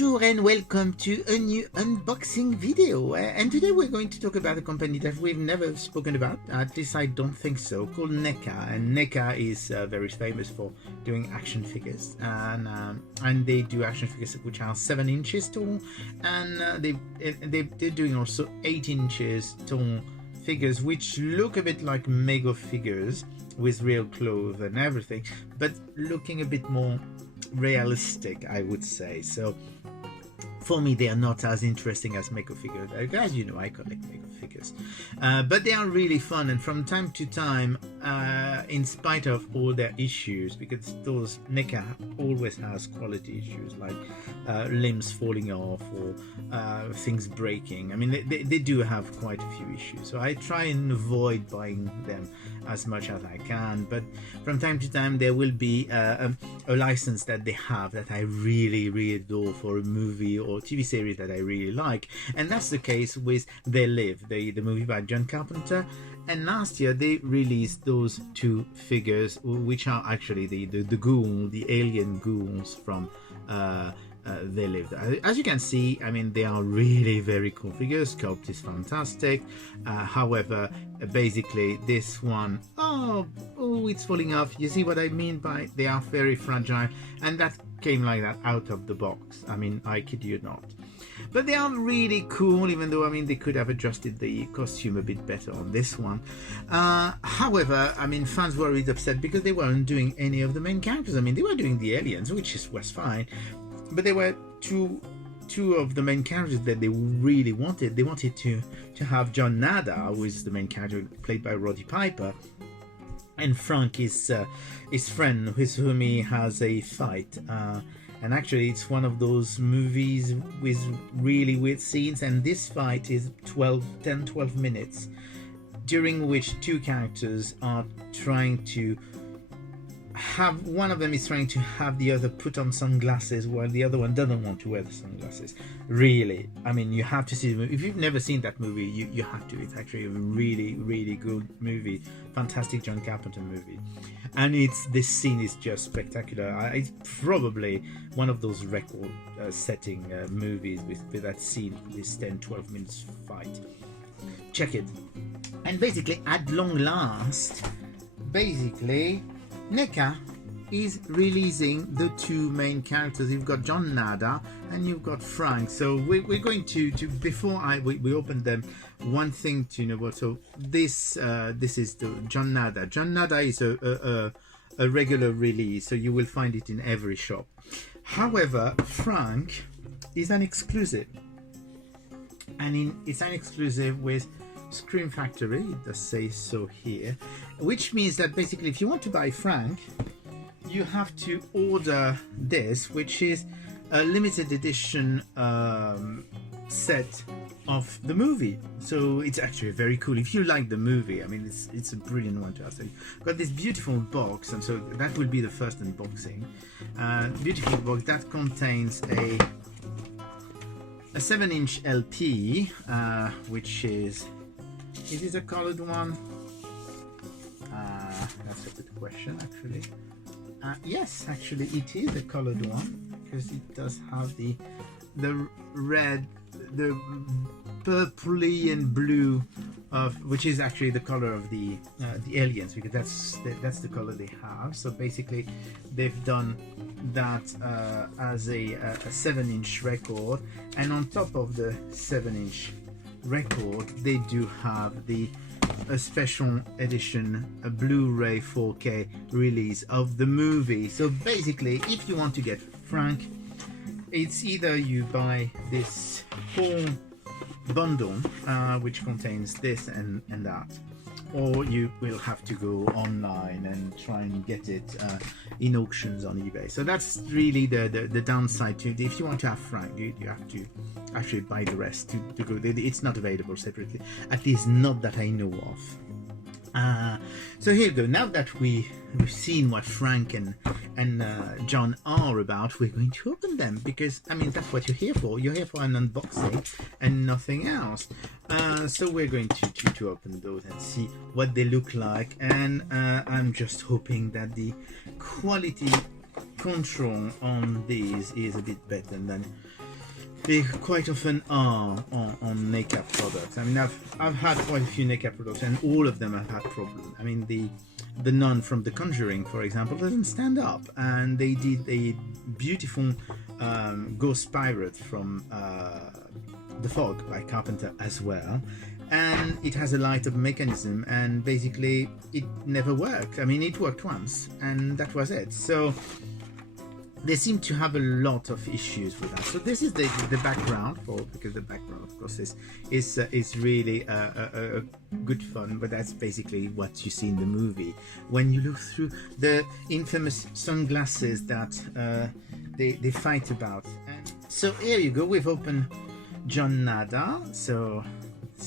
Bonjour and welcome to a new unboxing video, and today we're going to talk about a company that we've never spoken about, at least I don't think so, called Neca. And Neca is very famous for doing action figures, and they do action figures which are 7 inches tall, and they're doing also 8 inches tall figures which look a bit like Mego figures with real clothes and everything, but looking a bit more realistic, I would say. So for me, they are not as interesting as Mego figures. As you know, I collect Mego figures, but they are really fun. And from time to time, in spite of all their issues, because those Neca always has quality issues like limbs falling off or things breaking. I mean, they do have quite a few issues. So I try and avoid buying them as much as I can. But from time to time, there will be a license that they have that I really adore for a movie or TV series that I really like, and that's the case with They Live, the movie by John Carpenter. And last year they released those 2 figures, which are actually the alien ghouls from They Live. As you can see, I mean, they are really very cool figures. Sculpt is fantastic. However, basically this one, oh, it's falling off. You see what I mean by they are very fragile, and that came like that out of the box. I mean, I kid you not. But they are really cool, even though, I mean, they could have adjusted the costume a bit better on this one. However, I mean, fans were a bit upset because they weren't doing any of the main characters. I mean, they were doing the aliens, which was fine, but there were two of the main characters that they really wanted. They wanted to have John Nada, who is the main character played by Roddy Piper, and Frank is his friend with whom he has a fight. And actually, it's one of those movies with really weird scenes, and this fight is 10-12 minutes, during which 2 characters are trying to have, one of them is trying to have the other put on sunglasses while the other one doesn't want to wear the sunglasses. Really, I mean, you have to see the movie. If you've never seen that movie, you have to. It's actually a really good movie, fantastic John Carpenter movie, and this scene is just spectacular. It's probably one of those record setting movies with that scene, this 10-12 minutes fight. Check it. And basically, at long last, Neca is releasing the 2 main characters. You've got John Nada and you've got Frank. So we're going to before we open them, one thing to know about. So this is the John Nada. John Nada is a regular release, so you will find it in every shop. However, Frank is an exclusive, and it's an exclusive with Scream Factory. It does say so here, which means that basically if you want to buy Frank, you have to order this, which is a limited edition set of the movie. So it's actually very cool. If you like the movie, I mean, it's a brilliant one to have. So you've got this beautiful box, and so that will be the first unboxing. Beautiful box that contains a 7-inch LP, which is it a colored one? That's a good question, actually. Yes, actually it is a colored one, because it does have the red, the purpley and blue of, which is actually the color of the aliens, because that's the color they have. So basically they've done that as a 7-inch record, and on top of the 7-inch record they do have a special edition, a Blu-ray 4K release of the movie. So basically, if you want to get Frank, it's either you buy this whole bundle, which contains this and that, or you will have to go online and try and get it in auctions on eBay. So that's really the downside to it. If you want to have Frank, you have to actually buy the rest to go. It's not available separately, at least not that I know of. So here we go. Now that we've seen what Frank and John are about, we're going to open them, because I mean, that's what you're here for. You're here for an unboxing and nothing else. So we're going to open those and see what they look like, and I'm just hoping that the quality control on these is a bit better than they quite often are on Neca products. I mean, I've had quite a few Neca products, and all of them have had problems. I mean, the nun from The Conjuring, for example, doesn't stand up, and they did a beautiful ghost pirate from The Fog by Carpenter as well, and it has a light up mechanism, and basically it never worked. I mean, it worked once, and that was it. So they seem to have a lot of issues with that. So this is the background, because the background, of course, is really a good fun. But that's basically what you see in the movie when you look through the infamous sunglasses that they fight about. And so here you go. We've opened John Nada. So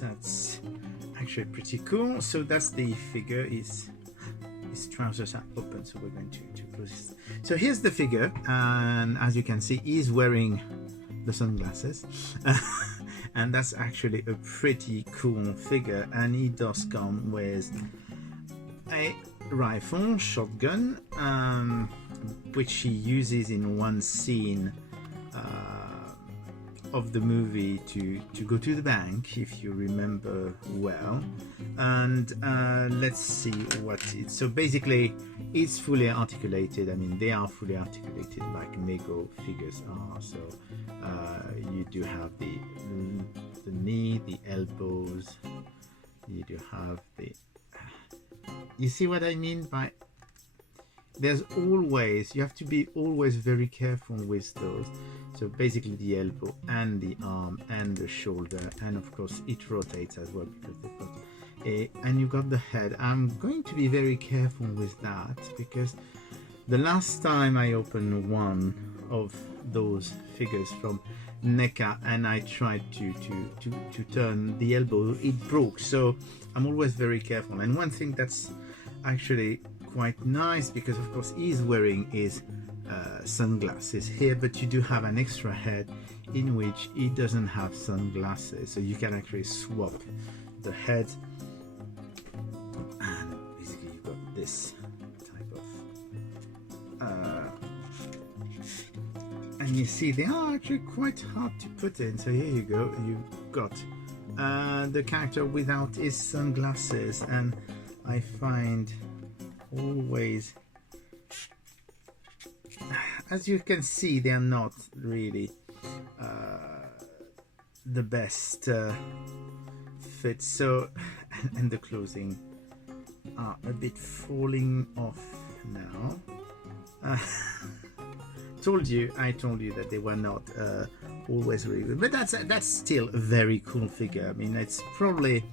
that's actually pretty cool. So that's the figure. His trousers are open, so we're going to close this. So here's the figure, and as you can see, he's wearing the sunglasses. And that's actually a pretty cool figure, and he does come with a rifle, shotgun, which he uses in one scene of the movie to go to the bank, if you remember well. And let's see what it's. So basically it's fully articulated. I mean, they are fully articulated like Lego figures are. So you do have the knee, the elbows, you do have the, you see what I mean by, there's always, you have to be always very careful with those. So basically the elbow and the arm and the shoulder, and of course it rotates as well because they've got and you got the head. I'm going to be very careful with that, because the last time I opened one of those figures from Neca and I tried to turn the elbow, it broke. So I'm always very careful. And one thing that's actually quite nice, because of course he's wearing his sunglasses here, but you do have an extra head in which he doesn't have sunglasses, so you can actually swap the head, and basically you've got this type of and you see they are actually quite hard to put in. So here you go, you've got the character without his sunglasses, and I find always, as you can see, they are not really the best fit. So, and the clothing are a bit falling off now. I told you that they were not always really good, but that's still a very cool figure. I mean, it's probably,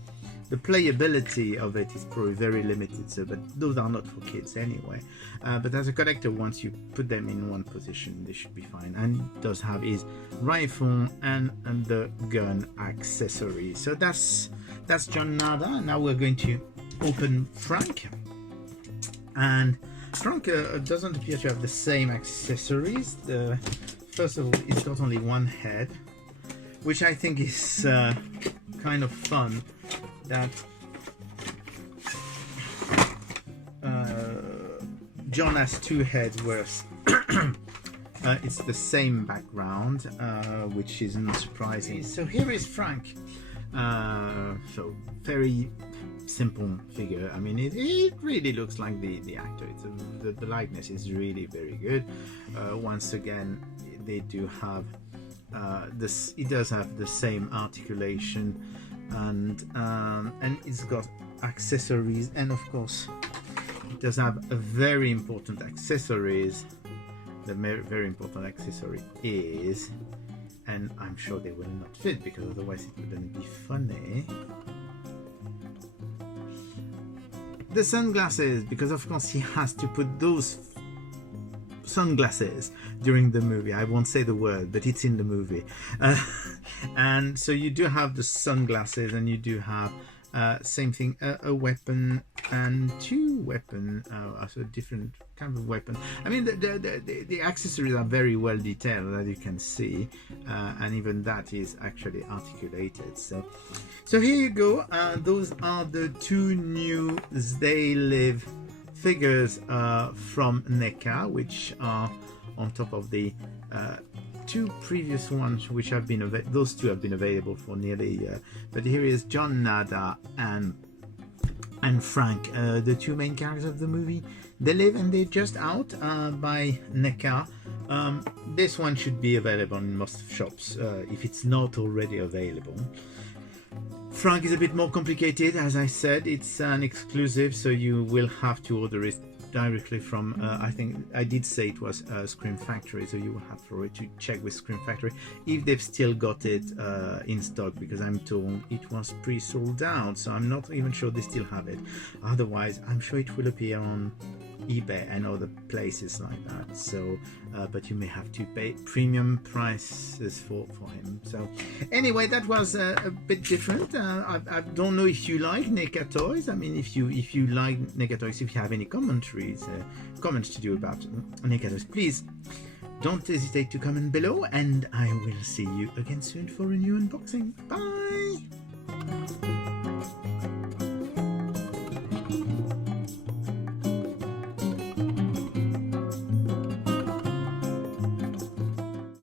the playability of it is probably very limited, so, but those are not for kids anyway. But as a collector, once you put them in one position, they should be fine. And it does have his rifle and the gun accessory. So that's John Nada. Now we're going to open Frank, and Frank doesn't appear to have the same accessories. First of all, it's got only one head, which I think is kind of fun. That John has two heads, whereas it's the same background, which isn't surprising. So here is Frank. So very simple figure. I mean, it really looks like the actor. The likeness is really very good. Once again, they do have this. It does have the same articulation. And it's got accessories, and of course it does have a very important accessories. The very important accessory is, and I'm sure they will not fit because otherwise it wouldn't be funny, the sunglasses, because of course he has to put those sunglasses during the movie. I won't say the word, but it's in the movie. And so you do have the sunglasses, and you do have same thing, a weapon and two weapons, so different kind of weapon. I mean, the accessories are very well detailed, as you can see, and even that is actually articulated. So here you go. Those are the two new They Live figures from Neca, which are on top of the two previous ones which have been those two have been available for nearly a year. But here is John, Nada, and Frank, the two main characters of the movie. They live and they're just out by Neca. This one should be available in most shops if it's not already available. Frank is a bit more complicated, as I said. It's an exclusive, so you will have to order it directly from, I think I did say it was Scream Factory, so you will have to check with Scream Factory if they've still got it in stock, because I'm told it was pre-sold out, so I'm not even sure they still have it. Otherwise, I'm sure it will appear on eBay and other places like that. So but you may have to pay premium prices for him. So anyway, that was a bit different. I don't know if you like Neca toys. I mean, if you like Neca toys, if you have any comments to do about Neca toys, please don't hesitate to comment below, and I will see you again soon for a new unboxing. Bye.